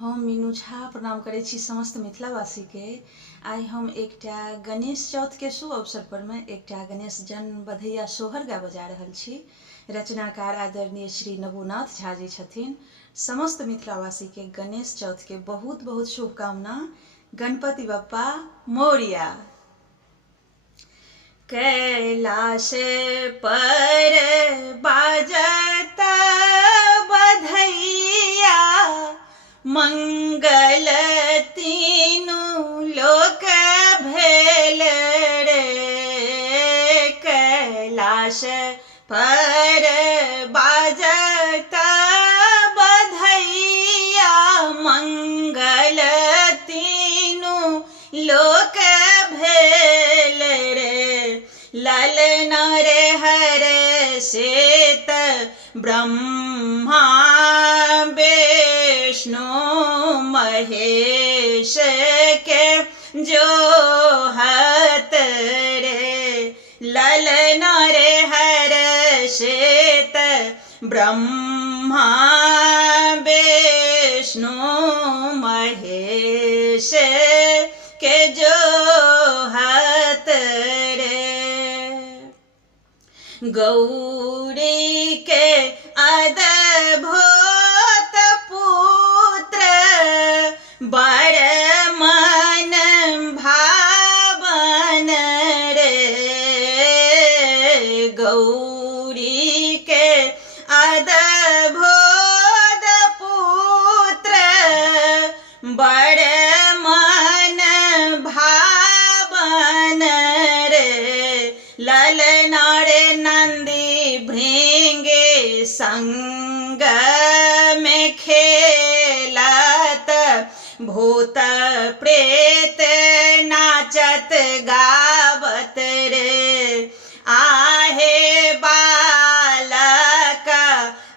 हम मीनू झा प्रणाम करै छी समस्त मिथिलावासी के। आइ हम एकटा गणेश चौथ के शुभ अवसर पर में एकटा गणेश जन्म बधैया सोहर गा बजा रहल छी। रचनाकार आदरणीय श्री नबूनाथ झा जी छथिन। समस्त मिथिलावासी के गणेश चौथ के बहुत बहुत शुभकामना। गणपति बप्पा मोरिया। कैलाश पर बाजत बधैया, मंगल तीनू लोक भेल रे। कैलाश पर बाजत बधैया, मंगल तीनू लोक भेल रे। ललन रे हर श्वेत ब्रह्मा विष्णु महेश के जोहत रे। ललन रे हर श्वेत ब्रह्मा विष्णु महेश के जोहत रे। गौरी के अद्भुत पुत्र, बड़ मन भावन रे। गौरी के अद्भुत पुत्र, बड़ मन भावन रे। ललन रे नंदी भृंगे संग में खेलत, भूत प्रेत नाचत गावत रे। आहे बालक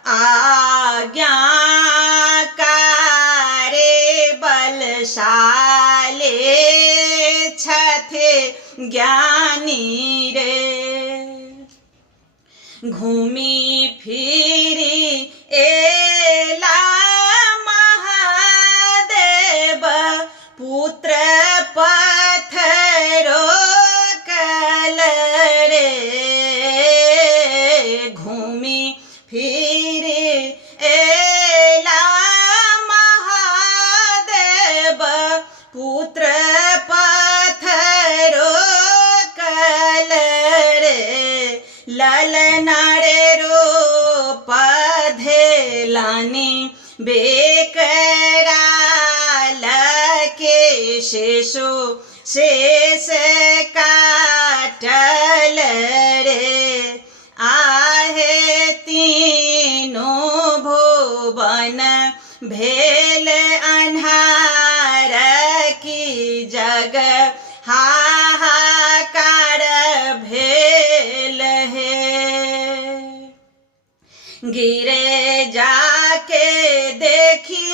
आज्ञा कारे, बलशाले छथे ज्ञानी रे। घूमी फिरी एला महादेव, पुत्र पत्थरो कल रे। घूमी फिरी एला महादेव, पुत्र पत्थरो कल रे। ललन रे रूप धेलानी, बेकराल के शेषो शेष काटल रे। आहे तीनों भुवन भेल अन्हार की, जग हाहाकार भेल है। गिरे जाके देखी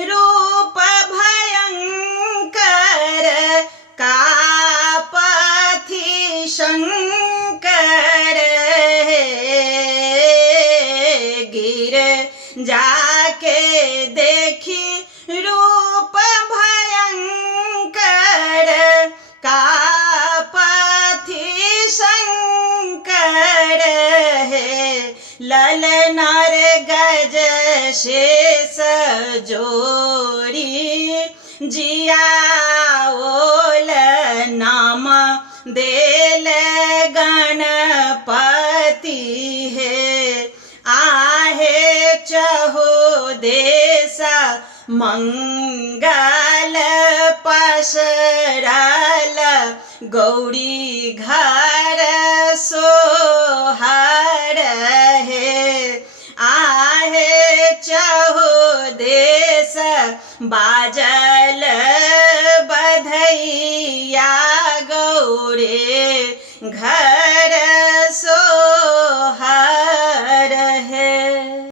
रूप भयंकर, कापथि शंकर है। गिरे जाके देखी रूप भयंकर, कापथि शंकर है। ललन रे गज शेष जोड़ी, जियाओल नाम देल गणपति है। आहे चहो देश मंगल पसरल, गौरी घर सोहर है। आहे चहो देश बाजल बधैया, गौरे घर